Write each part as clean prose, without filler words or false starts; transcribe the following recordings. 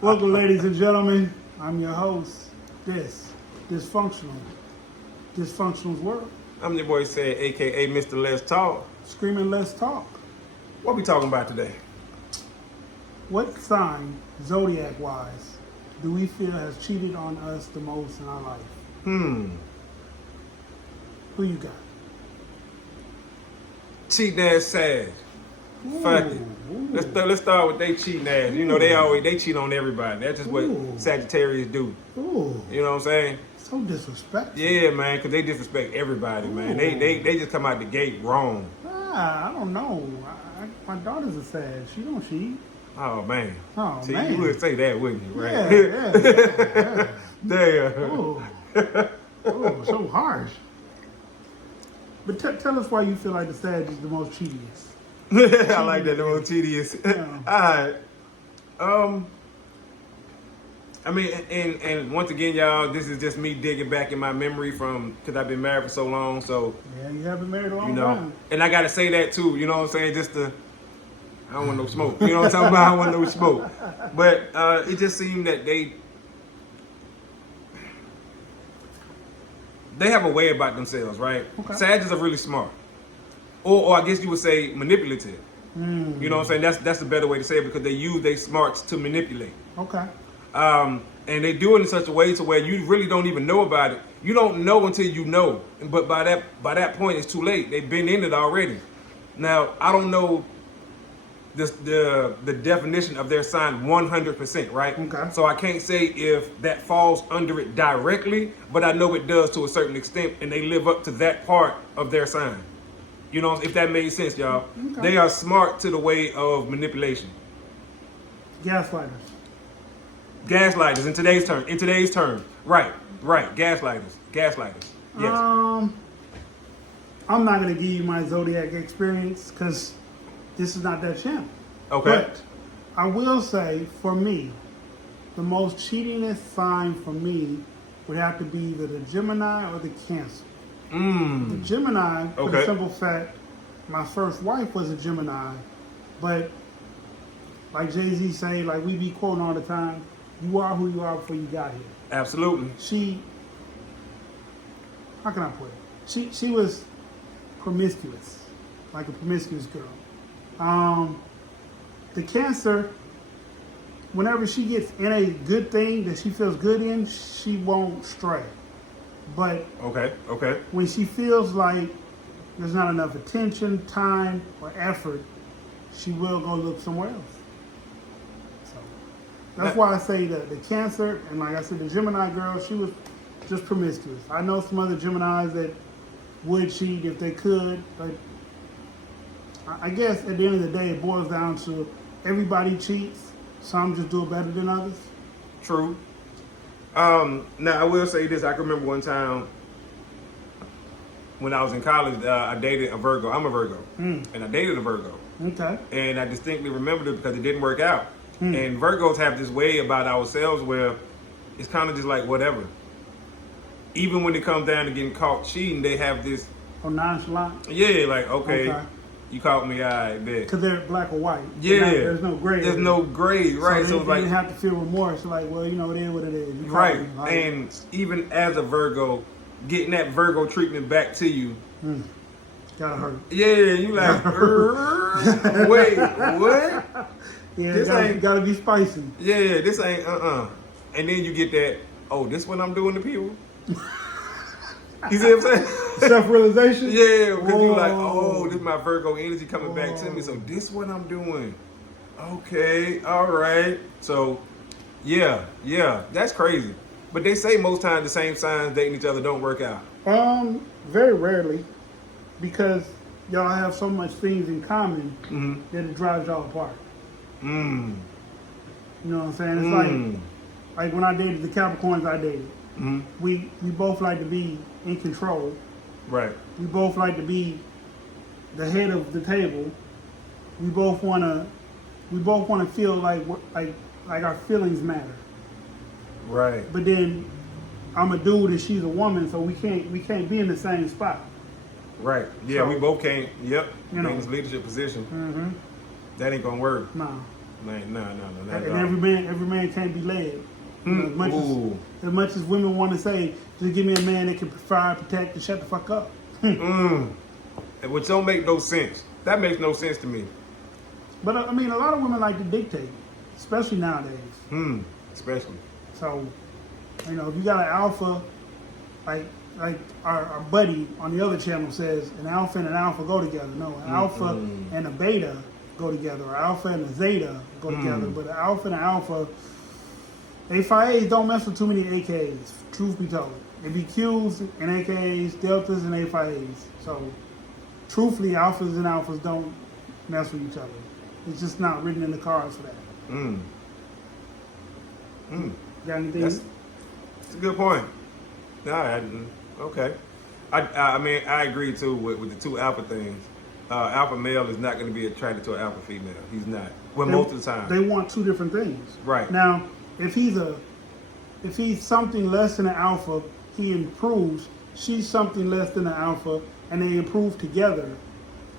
Welcome, ladies and gentlemen. I'm your host. Dysfunctional's world. I'm your boy Sad, aka Mr. Let's Talk. Screaming, let's talk. What we talking about today? What sign, Zodiac-wise, do we feel has cheated on us the most in our life? Who you got? Cheating ass Sad. Fuck it. Let's start with they cheating ass. You know they cheat on everybody. That's just what Sagittarius do. Ooh. You know what I'm saying? So disrespectful. Yeah, man, because they disrespect everybody, man. They just come out the gate wrong. I don't know. My daughter's a Sag. She don't cheat. Oh, man. Oh, See, man. you would say that, wouldn't you? Right? Yeah. Damn. Oh, so harsh. But tell us why you feel like the Sag is the most cheatiest. I like that, the most tedious. Yeah. All right. I mean, and once again, y'all, this is just me digging back in my memory from, because I've been married for so long, so. Yeah, you have been married a long You know, time. and I got to say that too, you know what I'm saying, just to, I don't want no smoke, you know what I'm talking about, I don't want no smoke. But it just seemed that they have a way about themselves, right? Okay. Sagittarius are really smart. Or I guess you would say manipulative. You know what I'm saying? That's a better way to say it, because they use their smarts to manipulate. Okay. And they do it in such a way to where you really don't even know about it. You don't know until you know. But by that point, it's too late. They've been in it already. Now, I don't know the definition of their sign 100%, right? Okay. So I can't say if that falls under it directly, but I know it does to a certain extent, and they live up to that part of their sign. You know, if that made sense, y'all. Okay. They are smart to the way of manipulation. Gaslighters. Gaslighters in today's term. Right. Gaslighters. Yes. I'm not going to give you my Zodiac experience because this is not that channel. Okay. But I will say, for me, the most cheatingest sign for me would have to be either the Gemini or the Cancer. The Gemini, for the simple fact, my first wife was a Gemini, but like Jay-Z say, like we be quoting all the time, you are who you are before you got here. Absolutely. How can I put it? She was promiscuous, like a promiscuous girl. The Cancer, whenever she gets in a good thing that she feels good in, she won't stray. But Okay. when she feels like there's not enough attention, time, or effort, she will go look somewhere else. So that's why I say that the Cancer, and like I said, the Gemini girl, she was just promiscuous. I know some other Geminis that would cheat if they could, but I guess at the end of the day, it boils down to everybody cheats. Some just do it better than others. True. Now I will say this. I can remember one time when I was in college, I dated a Virgo. I'm a Virgo, and I dated a Virgo. Okay. And I distinctly remember it because it didn't work out. And Virgos have this way about ourselves where it's kind of just like whatever. Even when it comes down to getting caught cheating, they have this. Or nonchalant. Yeah, like okay. You caught me, I bet. Because they're black or white. Yeah. There's no gray. There's no gray, right? So it's they like didn't have to feel remorse. Like, well, you know, it is what it is. You right. caught me, like, And even as a Virgo, getting that Virgo treatment back to you. gotta hurt. Yeah, you like, wait, what? Yeah, This gotta be spicy. Yeah, this ain't, And then you get that, oh, this what I'm doing to people? You see what I'm saying? Self-realization? Yeah, because you're like, oh, this is my Virgo energy coming back to me, so this what I'm doing. Okay, all right. So, yeah, that's crazy. But they say most times the same signs dating each other don't work out. Very rarely, because y'all have so much things in common that it drives y'all apart. You know what I'm saying? It's like when I dated the Capricorns I dated. We both like to be in control. Right. We both like to be the head of the table. We both want to feel like our feelings matter. Right. But then I'm a dude and she's a woman, so we can't be in the same spot. Right. Yeah, So, we both can't. Yep. You know. In this leadership position. That ain't gonna work. No. Man, no, not And at all. every man can't be led. You know, Ooh. as much as women want to say, just give me a man that can provide, protect, and shut the fuck up. Which don't make no sense. That makes no sense to me. But I mean, a lot of women like to dictate, especially nowadays. Especially. So, you know, if you got an alpha, like our buddy on the other channel says, an alpha and an alpha go together. No, an alpha and a beta go together. Or alpha and a zeta go together. But an alpha and an alpha, A5As don't mess with too many AKs, truth be told. It be Qs and AKs, deltas and A5As. So, truthfully, alphas and alphas don't mess with each other. It's just not written in the cards for that. Got anything? That's a good point. Okay. I mean, I agree too with the two alpha things. Alpha male is not going to be attracted to an alpha female. He's not. Well, most of the time. They want two different things. Right. Now, if he's something less than an alpha, he improves. She's something less than an alpha, and they improve together.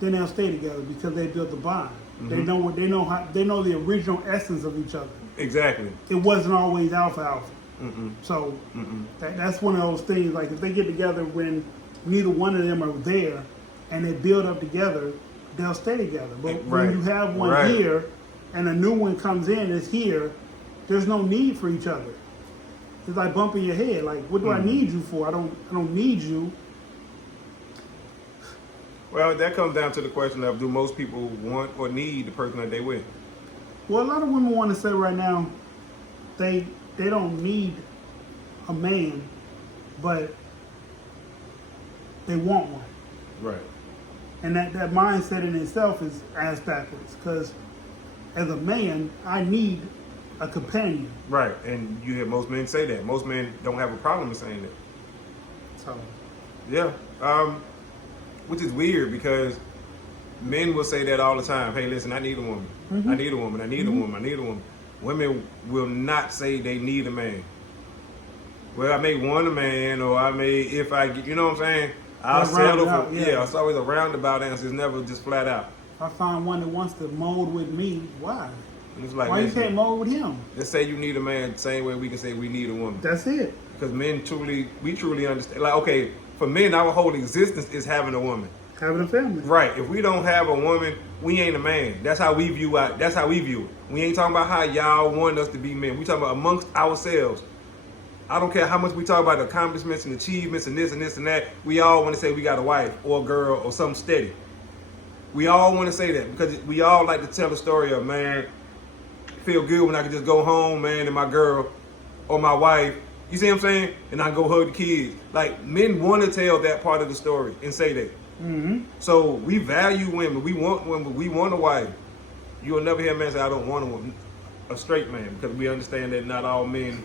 Then they'll stay together because they built a bond. They know they know the original essence of each other. Exactly. It wasn't always alpha. So that's one of those things. Like if they get together when neither one of them are there, and they build up together, they'll stay together. But when you have one here, and a new one comes in, is here, there's no need for each other. It's like bumping your head. Like, what do I need you for? I don't need you. Well, that comes down to the question of, do most people want or need the person that they with? Well, a lot of women want to say right now, they don't need a man, but they want one. Right. And that mindset in itself is ass backwards. Because as a man, I need a companion. Right. And you hear most men say that. Most men don't have a problem with saying that. So, yeah. Which is weird because men will say that all the time. Hey, listen, I need a woman. I need a woman. I need a woman. I need a woman. Women will not say they need a man. Well, I may want a man, or I may, if I get, you know what I'm saying? I'll settle for, it's always a roundabout answer. It's never just flat out. If I find one that wants to mold with me, why? It's like, why you can't mold with him? Let's say you need a man the same way we can say we need a woman. That's it. Because men we truly understand. Like, okay, for men, our whole existence is having a woman. Having a family. Right. If we don't have a woman, we ain't a man. That's how we view it. That's how we view it. We ain't talking about how y'all want us to be men. We talking about amongst ourselves. I don't care how much we talk about accomplishments and achievements and this and this and that. We all want to say we got a wife or a girl or something steady. We all want to say that because we all like to tell the story of, man, feel good when I can just go home, man, and my girl or my wife, you see what I'm saying? And I go hug the kids. Like, men want to tell that part of the story and say that. So we value women. We want women. We want a wife. You will never hear a man say, I don't want a woman. A straight man, because we understand that not all men.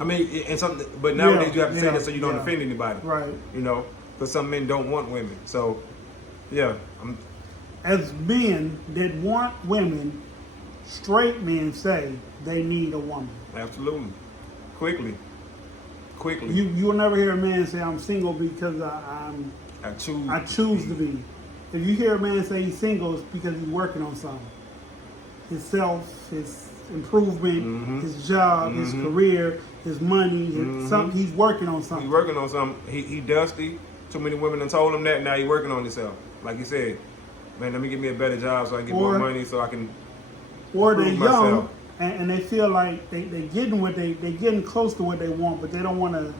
I mean, and something. But nowadays you have to say that so you don't offend anybody. Right. You know, because some men don't want women. So, yeah. As men that want women, straight men say they need a woman. Absolutely. Quickly. You'll never hear a man say I'm single because I choose to be. If you hear a man say he's single, it's because he's working on something. His self, his improvement, his job, his career, his money, something. He's working on something. He's working on something. He dusty. Too many women have told him that. Now he's working on himself. Like you said, man, let me get me a better job so I can get more money so I can. Or they're improve young myself. and they feel like they getting close to what they want, but they don't want to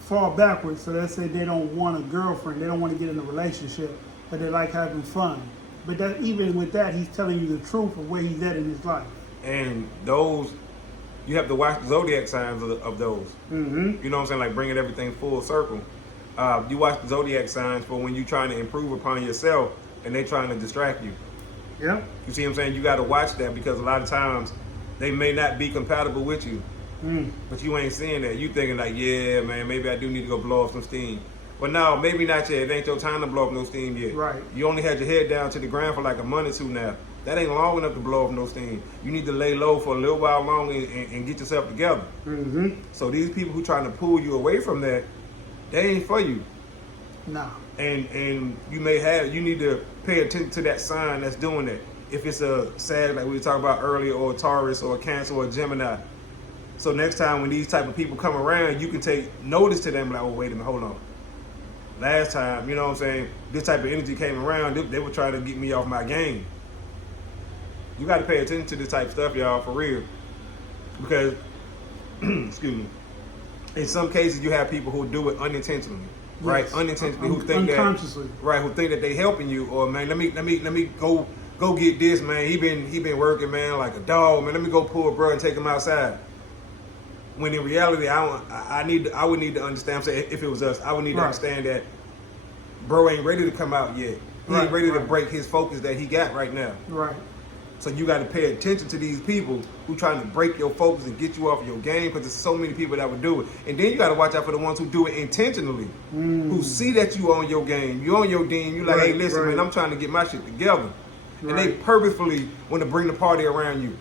fall backwards. So they say they don't want a girlfriend. They don't want to get in a relationship, but they like having fun. But that, even with that, he's telling you the truth of where he's at in his life. And those, you have to watch the Zodiac signs of those. You know what I'm saying? Like bringing everything full circle. You watch the Zodiac signs for when you're trying to improve upon yourself and they're trying to distract you. Yep. You see what I'm saying? You got to watch that because a lot of times they may not be compatible with you. But you ain't seeing that. You thinking like, yeah, man, maybe I do need to go blow off some steam. But no, maybe not yet. It ain't your time to blow off no steam yet. Right. You only had your head down to the ground for like a month or two now. That ain't long enough to blow off no steam. You need to lay low for a little while longer and get yourself together. So these people who trying to pull you away from that, they ain't for you. No. And you need to pay attention to that sign that's doing that. if it's a Sag, like we were talking about earlier, or a Taurus, or a Cancer, or a Gemini. So next time when these type of people come around, you can take notice to them, like, oh, wait a minute, hold on. Last time, you know what I'm saying, this type of energy came around, they were trying to get me off my game. You got to pay attention to this type of stuff, y'all, for real. Because, excuse me, in some cases you have people who do it unintentionally, right? Yes. Unintentionally, who think unconsciously. who think that they helping you, or man, let me go get this, man. He been working, man, like a dog, man. Let me go pull a bro and take him outside. When in reality, I would need to understand. I'm saying, if it was us, I would need to understand that bro ain't ready to come out yet. He ain't ready to break his focus that he got right now. Right. So you got to pay attention to these people who trying to break your focus and get you off your game, because there's so many people that would do it. And then you got to watch out for the ones who do it intentionally, who see that you on your game, you on your team. You like, hey, listen, man, I'm trying to get my shit together, and they purposefully want to bring the party around you.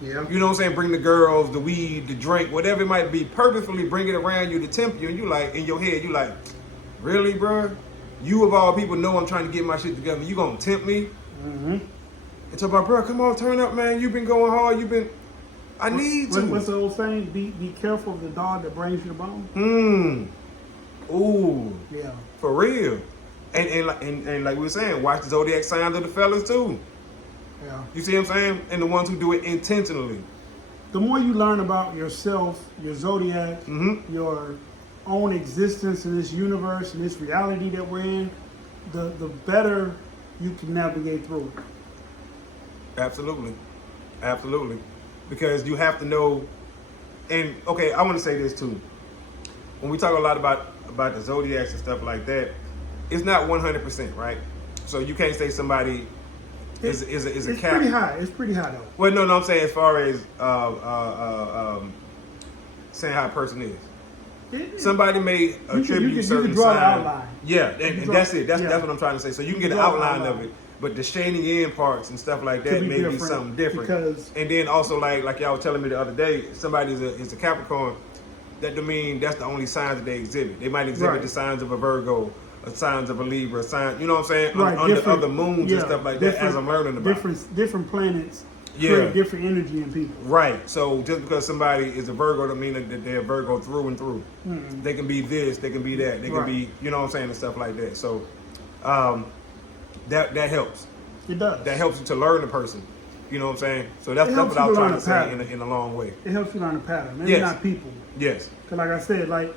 Yeah. You know what I'm saying? Bring the girls, the weed, the drink, whatever it might be. Purposefully bring it around you to tempt you, and you like, in your head, you like, really, bro? You of all people know I'm trying to get my shit together. You gonna tempt me? Mm-hmm. And so, my bro, come on, turn up, man. You've been going hard. I need to. What's the old saying? Be careful of the dog that brings you the bone. Ooh. Yeah. For real. And like we were saying, watch the zodiac signs of the fellas too. Yeah. You see what I'm saying? And the ones who do it intentionally. The more you learn about yourself, your zodiac, your own existence in this universe, in this reality that we're in, the better you can navigate through it. Absolutely. Because you have to know, and okay, I want to say this too. When we talk a lot about the zodiacs and stuff like that, it's not 100%, right? So you can't say somebody is a cap. It's pretty high. It's pretty high though. Well, no, I'm saying as far as saying how a person is. Somebody may attribute certain draw sign. an outline. Yeah, and that's it. That's what I'm trying to say. So you can get an outline of it. But the shading in parts and stuff like that may be something different. Because, and then also like y'all was telling me the other day, somebody is a Capricorn. That don't mean that's the only signs that they exhibit. They might exhibit the signs of a Virgo, or signs of a Libra, sign. You know what I'm saying? Right, Under other moons and stuff like that. As I'm learning about different planets create different energy in people. Right. So just because somebody is a Virgo don't mean that they're a Virgo through and through. Mm-hmm. They can be this. They can be that. They can be. You know what I'm saying, and stuff like that. So. That helps. It does. That helps you to learn the person. You know what I'm saying? So that's what I was trying to say in a long way. It helps you learn a pattern. Maybe not people. Yes. Because like I said, like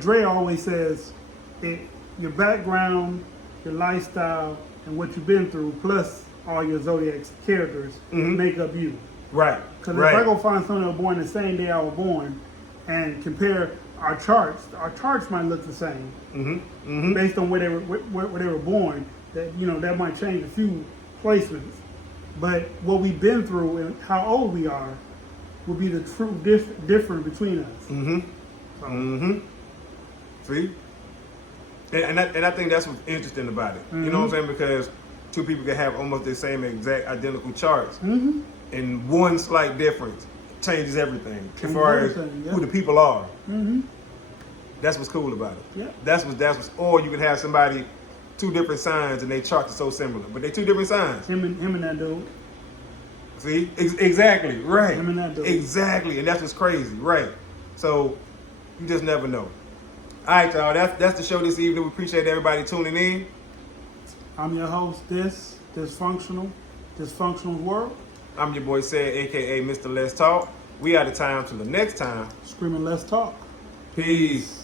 Dre always says, your background, your lifestyle, and what you've been through, plus all your zodiac characters, make up you. Right. Because if I go find someone that was born the same day I was born, and compare our charts might look the same based on where they were born. That might change a few placements, but what we've been through and how old we are will be the true difference between us. See, and I think that's what's interesting about it. You know what I'm saying? Because two people can have almost the same exact identical charts, and one slight difference changes everything as far as who the people are. That's what's cool about it. Yeah. That's what's. Or you can have somebody. Two different signs and they charts are so similar, but they're two different signs. Him and that dude. See, exactly, right. Him and that dude. Exactly, and that's what's crazy, right? So you just never know. All right, y'all. That's the show this evening. We appreciate everybody tuning in. I'm your host. Dysfunctional World. I'm your boy Sad, aka Mr. Let's Talk. We out of time till the next time. Screaming, let's talk. Peace.